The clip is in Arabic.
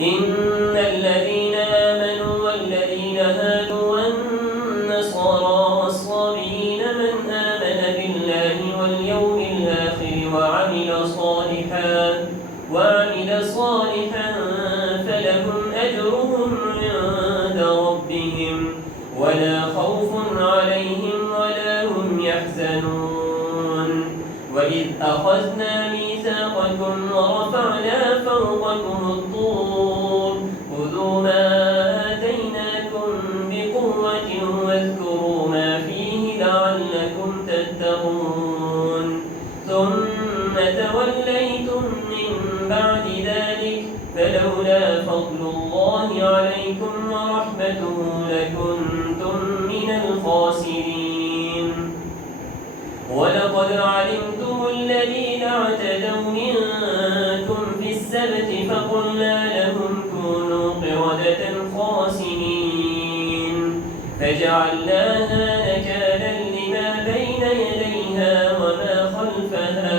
إن الذين آمنوا والذين هادوا والنصارى والصابئين من آمن بالله واليوم الآخر وعمل صالحا فلهم أجرهم عند ربهم ولا خوف عليهم ولا هم يحزنون. وإذ أخذنا ميثاقكم ورفعنا فوقكم الطور خذوا ما آتيناكم بقوة واذكروا ما فيه لعلكم تتقون. ثم توليتم من بعد ذلك فلولا فضل الله عليكم ورحمته لكنتم من الخاسرين. ولقد علمتم الذين اعتدوا منكم في السبت فقلنا لهم كونوا قردة خاسئين فجعلناها نكالا لما بين يديها وما خلفها